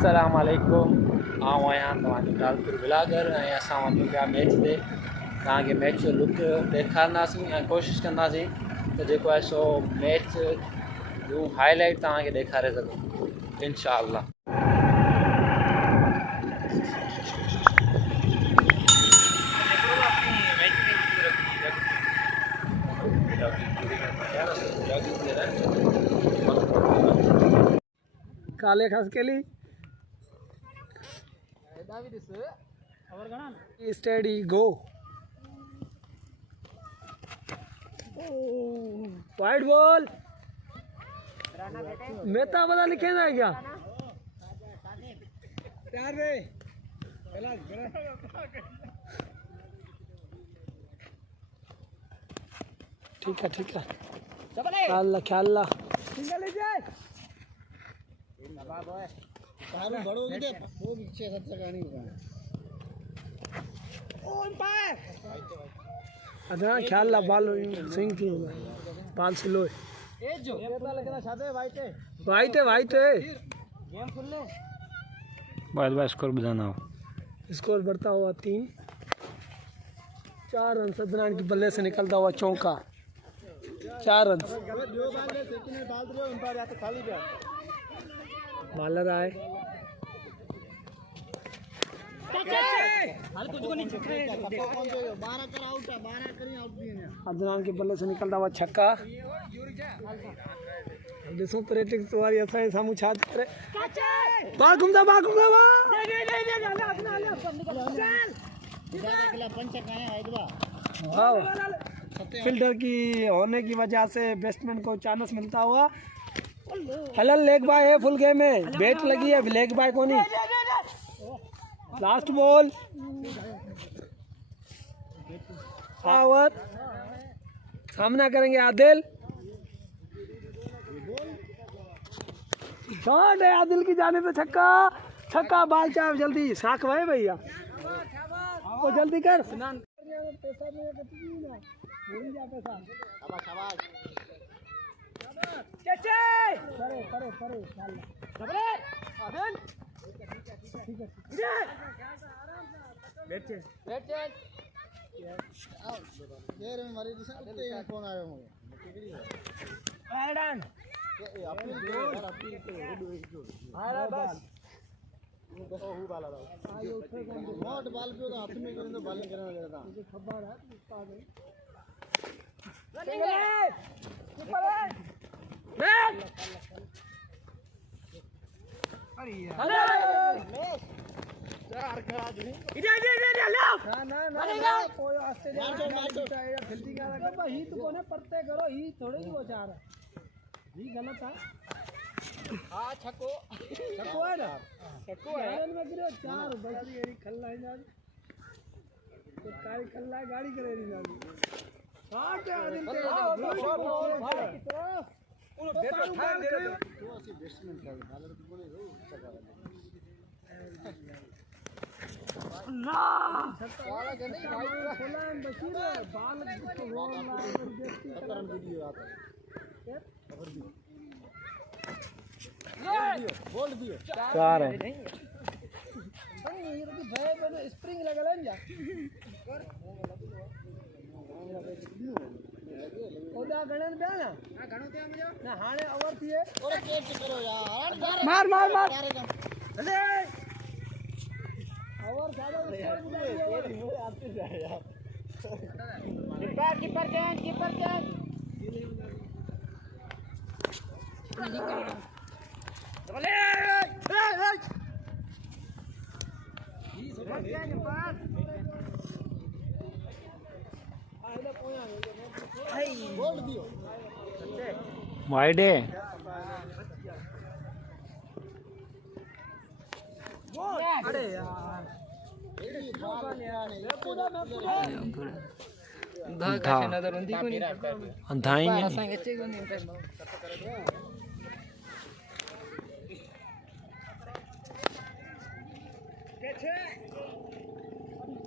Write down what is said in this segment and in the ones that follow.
अस्सलाम वालेकुम। आऊं आहियां तव्हांजो डालपुर ब्लॉगर ऐं असां वञूं पिया मैच ते। तव्हांखे मैच जो लुक ॾेखारींदासीं ऐं कोशिशि कंदासीं त जेको आहे सो मैच जूं हाईलाइट तव्हांखे ॾेखारे सघूं इंशाअल्लाह। काले खास केली स्टेडी गो वाइट बॉल मेहता बता लिखे ना क्या प्यार रे ठीक है ख्याल ला अच्छा ख्याल ला बाल स्विंग की बाल स्लो है वाइट है बाय स्कोर बताना हो। स्कोर बढ़ता हुआ 3-4 रन सदनान की बल्ले से निकलता हुआ चौका 4 रन। बालर आए अदनान के बल्ले से निकलता हुआ छक्का। ॾिसूं क्रिटिक्स वारी असांजे साम्हूं छा करे बाहर घुमदा फील्डर की होने की वजह से बैट्समैन को चांस मिलता हुआ। हलल लेग बाय है फुल गेम में बैट लगी है लेग बाय को नहीं। लास्ट बॉल ओवर सामना करेंगे आदिल। शॉट है आदिल की जाने पे छक्का बाल चाव जल्दी साख भाई भैया तो जल्दी कर गलत है छक्को है ना चार बड़ी एरी खल्ला है ना तो कारी खल्ला गाड़ी करे रही ना शॉट है आदिल के उन बेटा ठान दे रहे तो असि बैट्समैन का बालर की बोले ना वाला के नहीं भाई खोला बशीर बाल को रोल ला देखती करन वीडियो आता है खबर दी बोल दियो 4 है नहीं ये तो भाई पे स्प्रिंग लगल है जा ओदा गणन बे ना घणो ते मुझे ना हाने ओवर थी है और कैच करो यार मार अरे ओवर ज्यादा आते जाए यार कीपर चेंज वाइड है अरे यार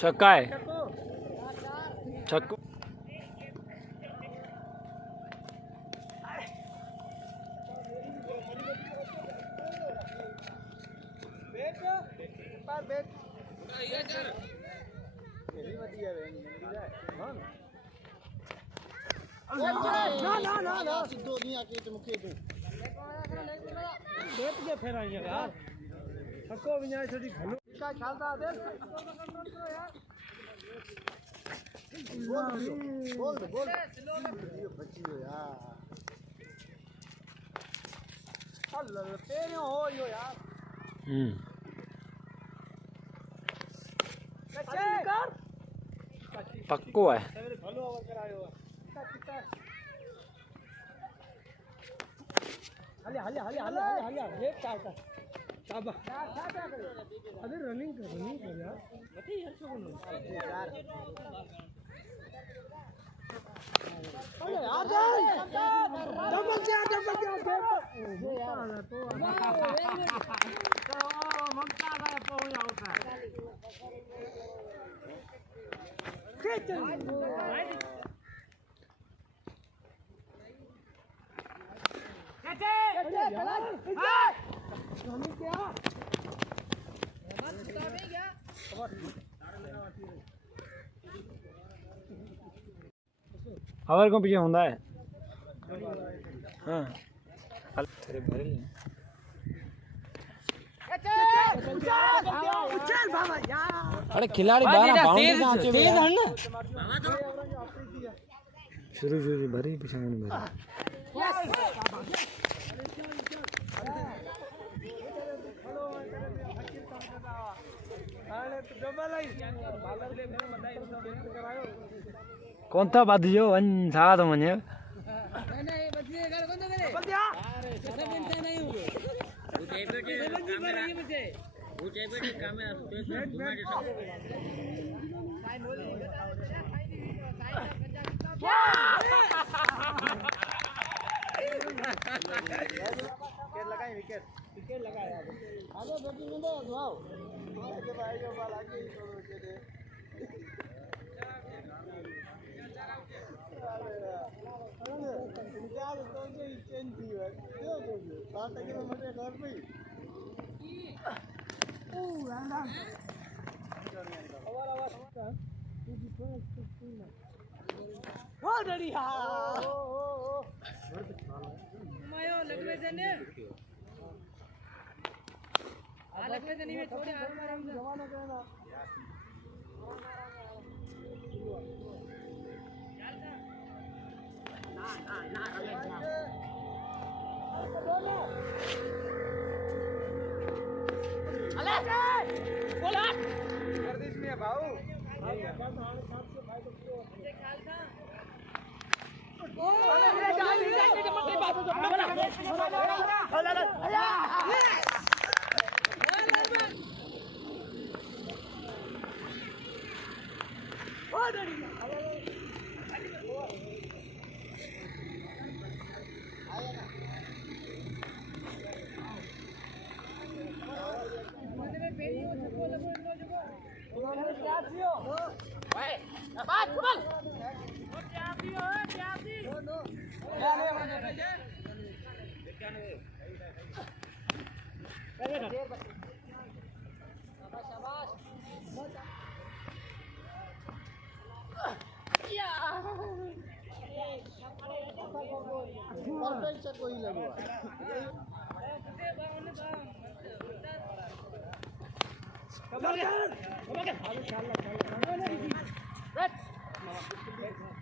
छक्का है छक्को ना ना ना ना सिद्धो नहीं आके तो मुखे तू खेत के फेराई यार छक्को विनाश छोड़ी भलो का खेलता दे बोल बच्ची हो यार अल्लाह तेरे हो यो यार पक्को है भलो ओवर करायो हले एक का शाबाश अरे रनिंग कर यार नहीं यार छोड़ अरे यार डबल क्या तो ममता का पहुंच आउट हवर को पीछे होता है हाँ तेरे भरे ले अरे खिलाड़ी 12 बाउंड्री कहाँ तेज है ना शुरू भरी पीछे नहीं भरी कौन था बात जो वन था तो मने विकेट लगाया आगे बैटिंग में दे वाओ आगे भाई यो बॉल आगे ही छोड़ो के दे क्या तो जो चेंज थी है क्यों जो 7 किलोमीटर घर पे ओ रंडा आवाज तू जी हो डरी हा ओ मायो लगवे जने लगवे जने में थोड़े आराम से जवाना कहना ना अले बोला गर्दिश में भाऊ परफेक्ट से कोई लगवा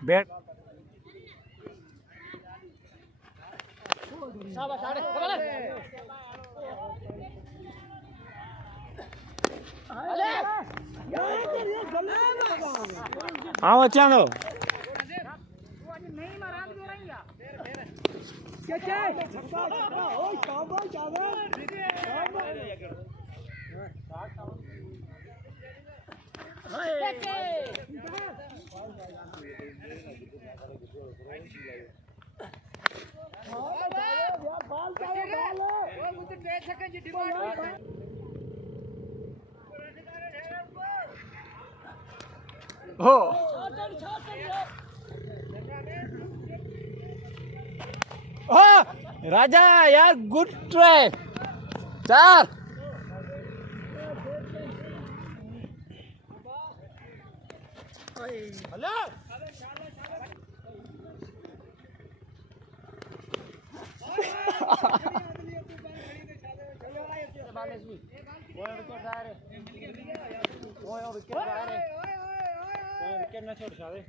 बैट शाबाश आड़े हाँ बच्चा दो हो राजा यार गुड ट्राई 4 हेलो विकेट ना छोड़ सारे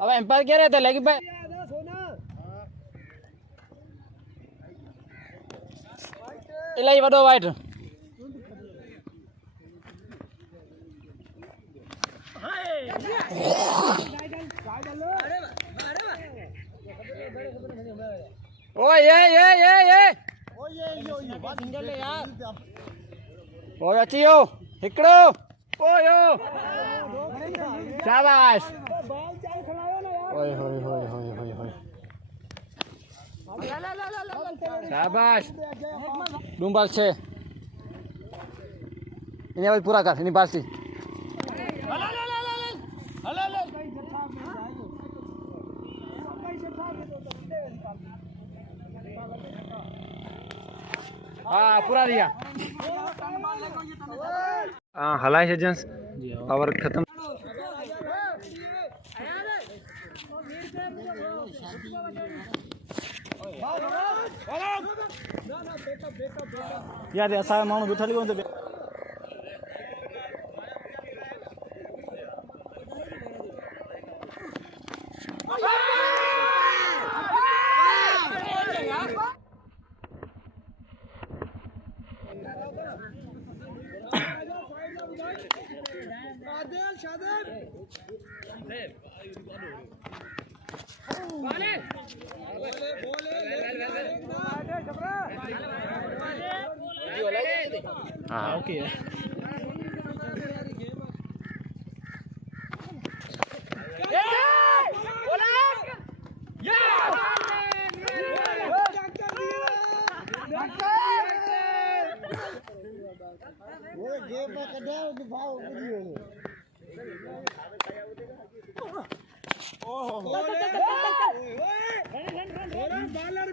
अब एम्पायर क्या रहता है लेग पे इलाई वडो वाइट ओ ये ओ अच्छी हो हिकड़ो ओ यो शाबाश ओए होए होए होए होए होए शाबाश डूंबाल छे इन्हें वाली पूरा कर इन्हें बाल्टी हाँ पूरा दिया हाँ हलाई है जेंस पावर खत्म यार ऐसा माण्हू बीठल कोन तो हाँ ओके वो गेम में कदा दिफाओ वीडियो ओहो बॉलर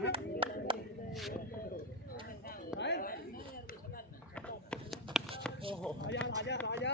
ओहो आजा राजा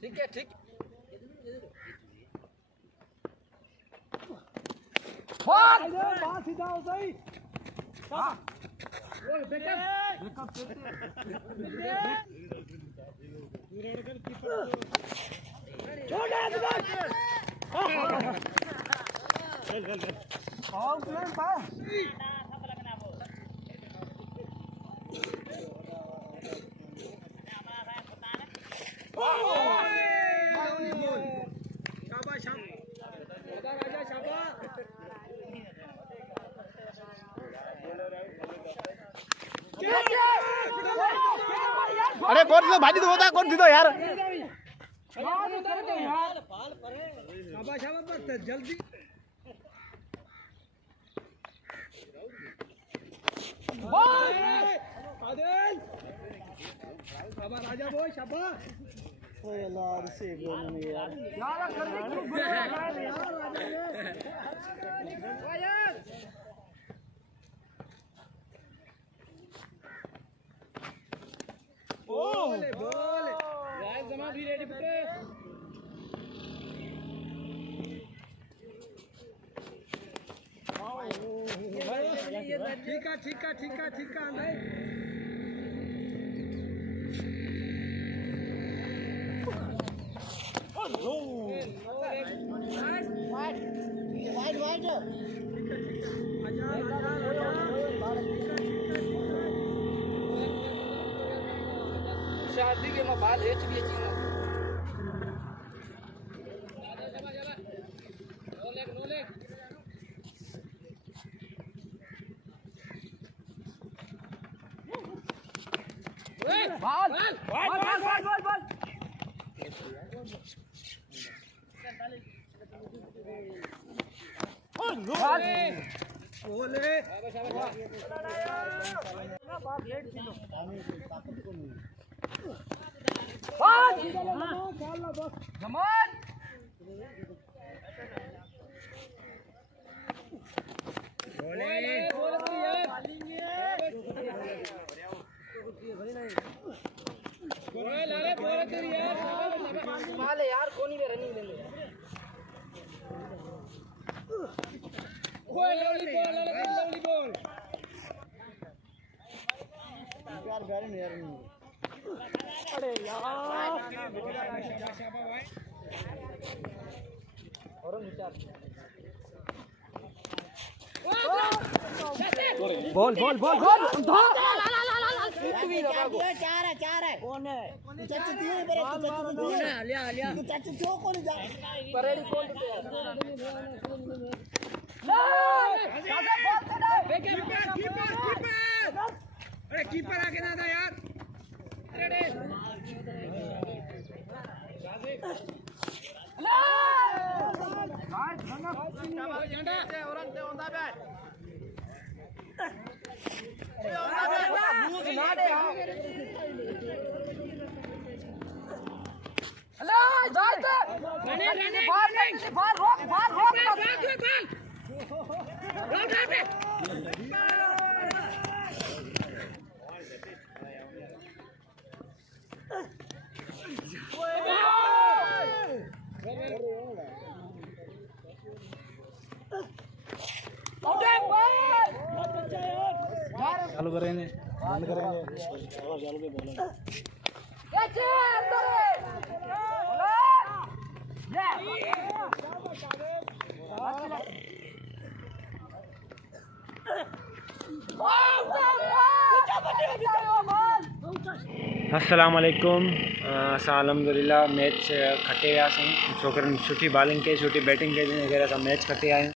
ठीक है ठीक सीधा सही अरे कौन सा भाजी तो होता कौन सी तो यार जल्दी राजा बोल शाबा यार से बोलने यार ठीक है ठीक है ठीक है ठीक है नहीं वाइड वाइड शादी के में बाल हेच भी चीज यार कोनी में रनिंग ले लो लवली बॉल यार बैल नहीं यार अरे यार और विचार बॉल बॉल बॉल बॉल चार है कौन है चाचा तू इधर तू लिया लिया तू चाचा क्यों कौन जा परेडी कौन अरे कीपर आके ना था यार चालू करेंगे बंद करेंगे अस्सलाम वालेकुम अल्हम्दुलिल्लाह मैच खटे वियासीं छोकरनि सुठी बॉलिंग कई सुठी बैटिंग कई वग़ैरह सां मैच खटे आहियूं